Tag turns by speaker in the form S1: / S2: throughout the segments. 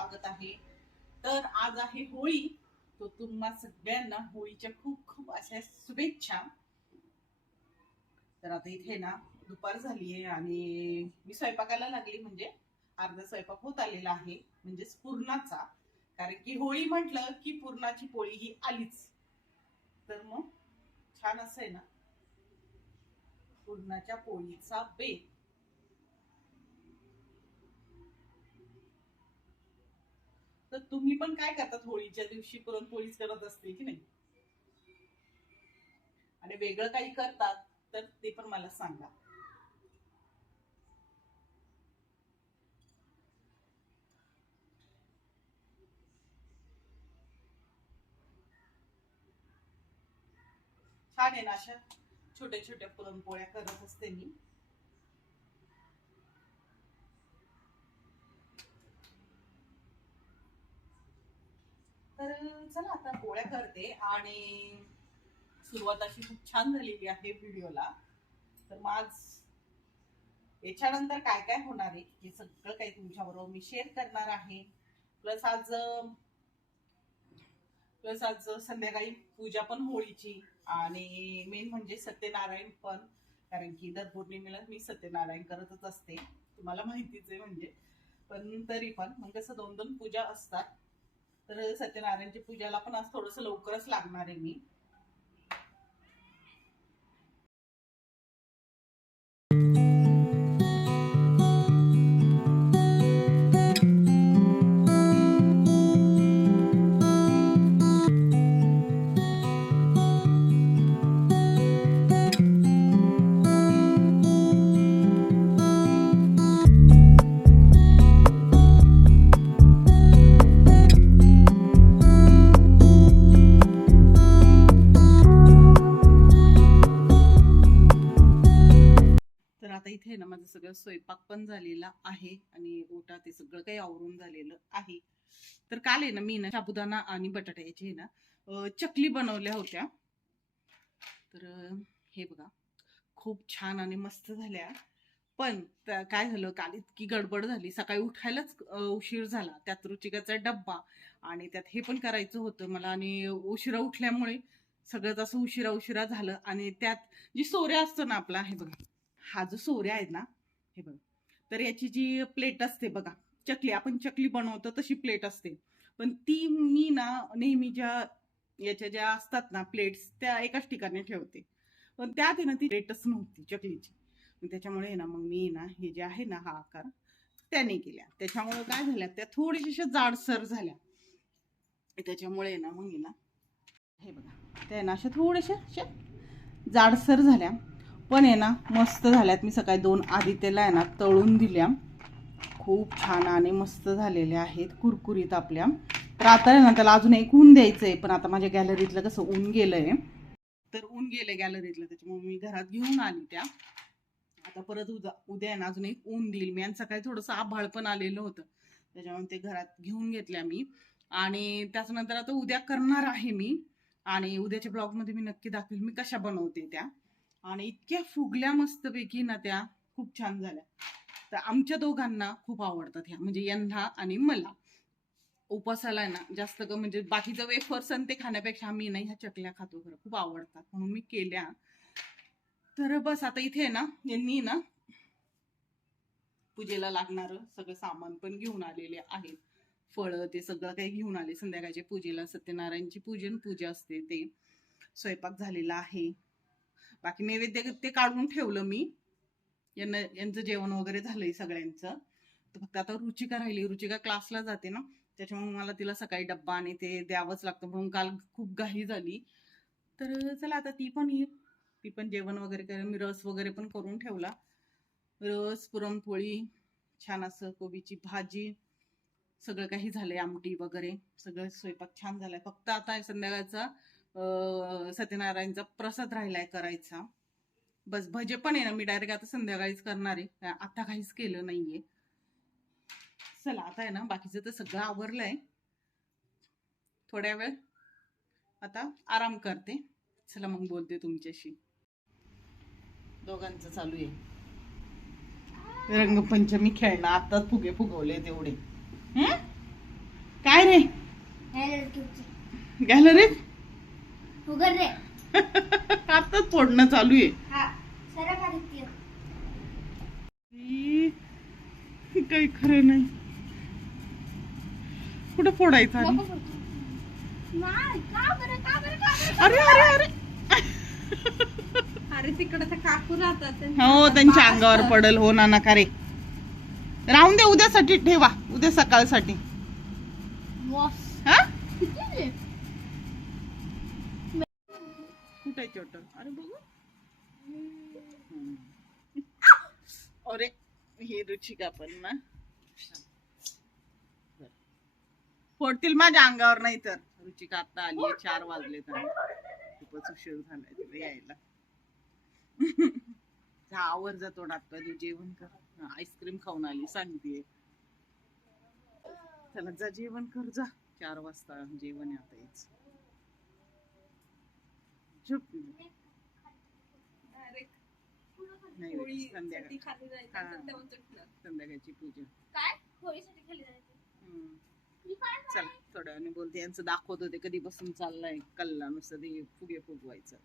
S1: स्वागत आहे. तर आज आहे होळी. तो तुम्हा सगळ्यांना होळीच्या खूप खूप अशा शुभेच्छा. तर आता इथे ना दुपार झाली आहे आणि मी स्वयंपाकाला लागली म्हणजे अर्धा स्वयंपाक होत आलेला आहे म्हणजेच पूर्णाचा. कारण की होळी म्हटलं की पूर्णाची पोळी ही आलीच. तर मग छान असं आहे ना पूर्णाच्या पोळीचा बेत. तर तुम्ही पण काय करतात होळीच्या दिवशी? पुरणपोळीच करत असते की नाही? आणि वेगळं काही करतात तर ते पण मला सांगा. छान आहे ना अशा छोट्या छोट्या पुरणपोळ्या करत असते मी. तर चला आता पोळ्या करते आणि सुरुवात अशी खूप छान झालेली आहे व्हिडिओला. तर मग आज याच्यानंतर काय काय होणार आहे हे सगळं काही तुमच्याबरोबर मी शेअर करणार आहे. प्लस आज प्लस आज संध्याकाळी पूजा पण होळीची आणि मेन म्हणजे सत्यनारायण पण. कारण की दर पौर्णिमेला मी सत्यनारायण करतच असते. तुम्हाला माहितीच आहे म्हणजे. पण तरी पण मग कसं दोन दोन पूजा असतात. तर सत्यनारायणची पूजाला पण आज थोडंसं लवकरच लागणार आहे मी. तर आवरून झालेलं आहे. तर काल आहे ना मी ना साबुदाणा आणि बटाटा आहे ना चकली बनवल्या होत्या. तर हे बघा खूप छान आणि मस्त झाल्या. पण काय झालं काल इतकी गडबड झाली. सकाळी उठायलाच उशीर झाला. त्यात रुचिकाचा डब्बा आणि त्यात हे पण करायचं होतं मला आणि उशिरा उठल्यामुळे सगळंच असं उशिरा उशिरा झालं आणि त्यात जी सोऱ्या असतो ना आपला हे बघा हा जो सोऱ्या आहे ना हे बघा. तर याची जी प्लेट असते बघा चकली आपण चकली बनवतो तशी प्लेट असते. पण ती मी ना नेहमी ज्या याच्या ज्या असतात ना प्लेट्स त्या एकाच ठिकाणी ठेवते. पण त्यात आहे ना ती प्लेटच नव्हती चकलीची. त्याच्यामुळे आहे ना मग मी ना हे जे आहे ना हा आकार त्याने केल्या त्याच्यामुळे काय झाल्या त्या थोडीशा जाडसर झाल्या. त्याच्यामुळे ना मग ना हे बघा त्या आहे ना अशा थोड्याशा जाडसर झाल्या. पण आहे ना मस्त झाल्यात. मी सकाळी दोन आदित्यला आहे ना तळून दिल्या. खूप छान आणि मस्त झालेल्या आहेत कुरकुरीत आपल्या. तर आता आहे ना त्याला अजून एक ऊन द्यायचं आहे पण आता माझ्या गॅलरीतलं कसं ऊन गेलंय. तर ऊन गेलंय गॅलरीतलं त्याच्यामुळे मी घरात घेऊन आली त्या. आता परत उद्या उद्या ना अजून एक ऊन देईल. मी आणि सकाळी थोडंसं आभाळ पण आलेलं होतं. त्याच्यामुळे ते घरात घेऊन घेतल्या मी. आणि त्याच्यानंतर आता उद्या करणार आहे मी. आणि उद्याच्या ब्लॉगमध्ये मी नक्की दाखवेल मी कशा बनवते त्या. आणि इतक्या फुगल्या मस्तपैकी ना त्या खूप छान झाल्या. तर आमच्या दोघांना खूप आवडतात ह्या म्हणजे यंदा आणि मला. उपासाला आहे ना जास्त ग म्हणजे बाकीचं वेफर्स आणि ते खाण्यापेक्षा आम्ही नाही ह्या चकल्या खातो खरं खूप आवडतात. म्हणून मी केल्या. तर बस आता इथे ना यांनी ना पूजेला लागणारं सगळं सामान पण घेऊन आलेले आहेत. फळं ते सगळं काही घेऊन आले संध्याकाळच्या पूजेला सत्यनारायणची पूजन पूजा असते ते. स्वयंपाक झालेला आहे. बाकी नैवेद्य ते काढून ठेवलं मी. यांना यांचं जेवण वगैरे झालंय सगळ्यांचं. तर फक्त आता रुचिका राहिली. रुचिका क्लासला जाते ना त्याच्यामुळे मला तिला सकाळी डब्बा आणि ते द्यावंच लागतं. म्हणून काल खूप घाई झाली. तर चला आता ती पण येईल. ती पण जेवण वगैरे करेल. मी रस वगैरे पण करून ठेवला. रस पुरणपोळी छान असं कोबीची भाजी सगळं काही झालंय आमटी वगैरे. सगळं स्वयंपाक छान झालाय. फक्त आता संध्याकाळचा सत्यनारायणचा प्रसाद राहिलाय करायचा. बस भजे पण आहे ना मी डायरेक्ट आता संध्याकाळीच करणार आहे. आता काहीच केलं नाहीये. चला आता आहे ना बाकीचं तर सगळं आवरलंय. थोड्या वेळ आता आराम करते. चला मग बोलते तुमच्याशी. दोघांचं चालू आहे. रंगपंचमी खेळणं आताच फुगे फुगवले तेवढे. हं? काय रे? गॅलरीत आताच फोडणं चालू आहे. काही खरं नाही. कुठं फोडायचं अरे अरे अरे.
S2: अरे तिकडे तर काकू राहतात.
S1: हो त्यांच्या अंगावर पडल. हो ना नका रे राहून दे उद्यासाठी ठेवा. उद्या सकाळसाठी.
S2: वॉस
S1: हा?
S2: किती रे?
S1: कुठे छोट अरे बघू. अरे ही रुचिका पण ना. फोडतील माझ्या अंगावर नाही तर. रुचिका आता आली आहे चार वाजले तर खूपच उशीर झालाय तिला यायला. जा, आवर जा तोंडात कधी जेवण कर. आईस्क्रीम खाऊन आली सांगते चला जा जेवण कर जा. चार वाजता जेवण आहे आता यायचं. नाही संध्याकाळी. हा. संध्याकाळची पूजा.
S2: काय? होळीसाठी खाली जायचं.
S1: हम्म.
S2: मी
S1: चला थोड्या वेळाने बोलते यांचं दाखवत होते कधीपासून चाललाय कल्ला नुसतं ते फुगे फुगवायचं.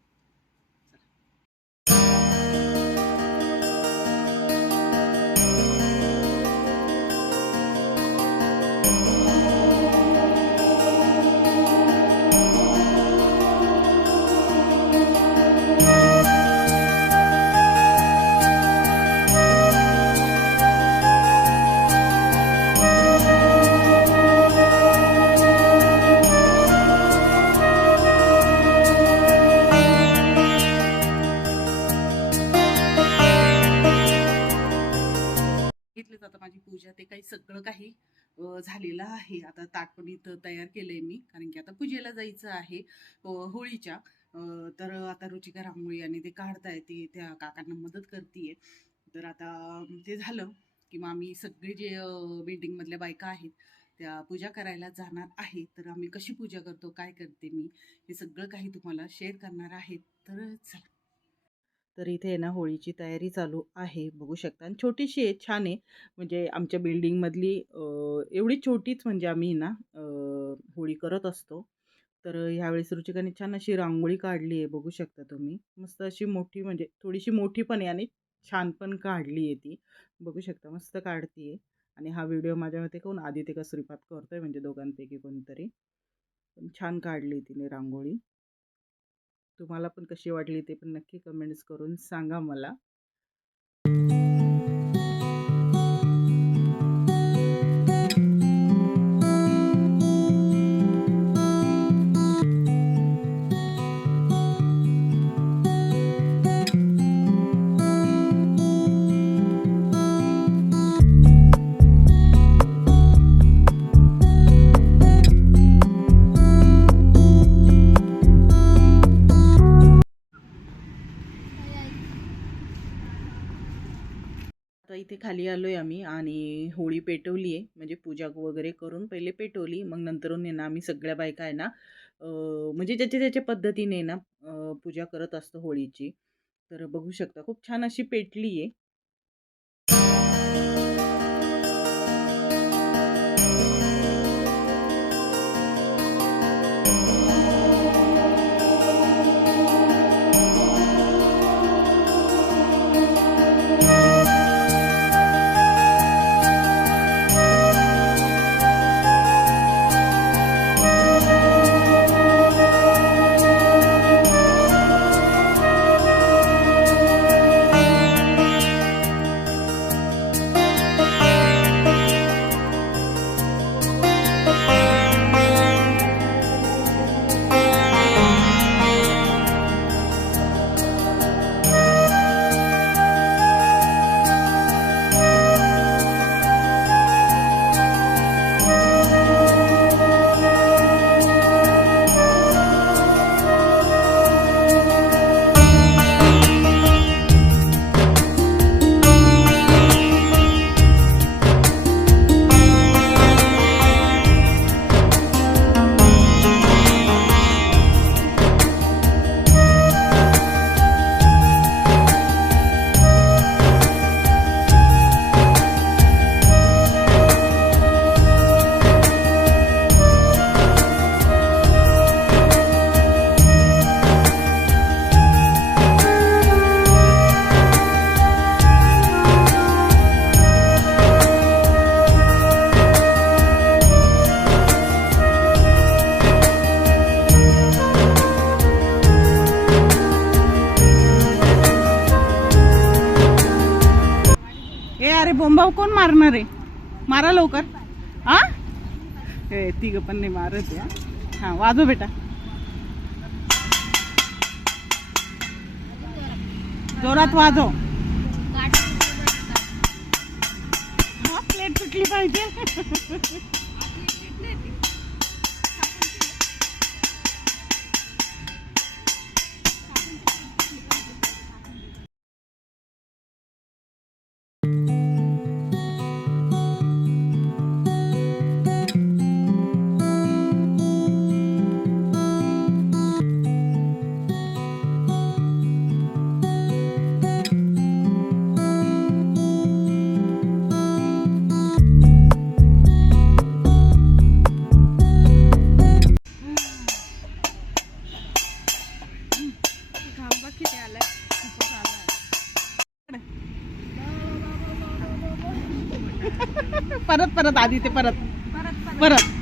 S1: घेतलेच आता माझी पूजा ते काही सगळं काही झालेलं आहे. आता ताटपणीत तयार तयार केलंय मी कारण की आता पूजेला जायचं आहे होळीच्या. तर आता रुचिका रांगोळी आणि ते काढताय ते त्या काकांना मदत करतीये. तर आता ते झालं की मग आम्ही सगळे जे बिल्डिंग मधल्या बायका आहेत त्या पूजा करायला जाणार आहे. तर आम्ही कशी पूजा करतो काय करते मी हे सगळं काही तुम्हाला शेअर करणार आहे. तर चला. तर इथे आहे ना होळीची तयारी चालू आहे बघू शकता. आणि छोटीशी आहे छान आहे. म्हणजे आमच्या बिल्डिंगमधली एवढी छोटीच म्हणजे आम्ही ना होळी करत असतो. तर ह्यावेळेस रुचिकाने छान अशी रांगोळी काढली आहे बघू शकता तुम्ही. मस्त अशी मोठी म्हणजे थोडीशी मोठी पण आहे आणि छान पण काढली आहे ती. बघू शकता मस्त काढती आहे आणि हा व्हिडिओ माझ्या मते कोण आदित्य का श्रीपाद करतोय म्हणजे दोघांपैकी कोणतरी. पण छान काढली तिने रांगोळी. तुम्हाला पण कशी वाटली ते पण नक्की कमेंट्स करून सांगा मला. घरी आलो आहे आम्ही आणि होळी पेटवली आहे. म्हणजे पूजा वगैरे करून पहिले पेटवली मग नंतरून आहे ना आम्ही सगळ्या बायका आहे ना म्हणजे ज्याच्या त्याच्या पद्धतीने ना पूजा करत असतो होळीची. तर बघू शकता खूप छान अशी पेटली आहे. कोण मारणार आहे? मारा लवकर. हा? तिघ पण नाही मारत आहे हा. वाजव बेटा. जोरात वाजव. हा प्लेट तुटली पाहिजे. परत आधी ते परत. परत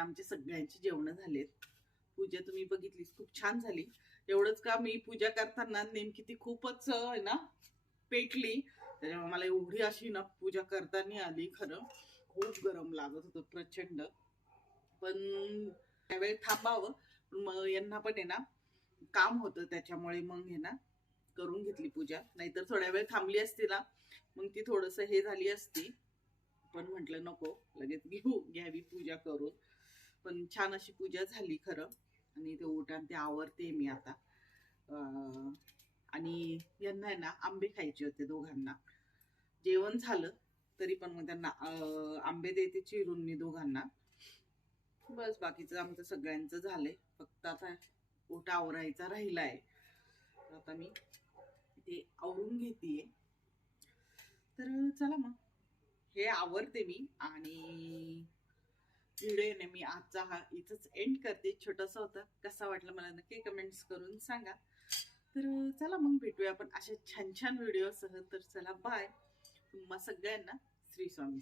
S1: आमचे सगळ्यांची जेवण झालेत. पूजा तुम्ही बघितलीस खूप छान झाली. एवढंच का मी पूजा करताना नेमकी ती खूपच आहे ना पेटली. त्याच्यामुळे मला एवढी अशी ना पूजा करताना आली खरं. खूप गरम लागत होतं प्रचंड. पण त्यावेळी थांबावं. मग यांना पण आहे ना काम होतं त्याच्यामुळे मग हे ना करून घेतली पूजा. नाहीतर थोड्या वेळ थांबली असती ना मग ती थोडस हे झाली असती. पण म्हटलं नको लगेच घेऊ घ्यावी पूजा करून. पण छान अशी पूजा झाली खरं. आणि ते ओटान ते आवरते मी आता. आणि यांना आहे ना आंबे खायचे होते दोघांना. जेवण झालं तरी पण मग त्यांना आंबे देते चिरून मी दोघांना. बस बाकीचं आमचं सगळ्यांचं झालंय. फक्त आता ओटा आवरायचा राहिलाय. आहे आता मी ते आवरून घेते तर चला मग. हे आवरते मी आणि व्हिडिओने मी आजचा हा इथंच एंड करते. छोटासा होता. कसा वाटला मला नक्की कमेंट्स करून सांगा. तर चला मग भेटूया आपण अशा छान छान व्हिडिओसह तर चला बाय तुम्हा सगळ्यांना श्री स्वामी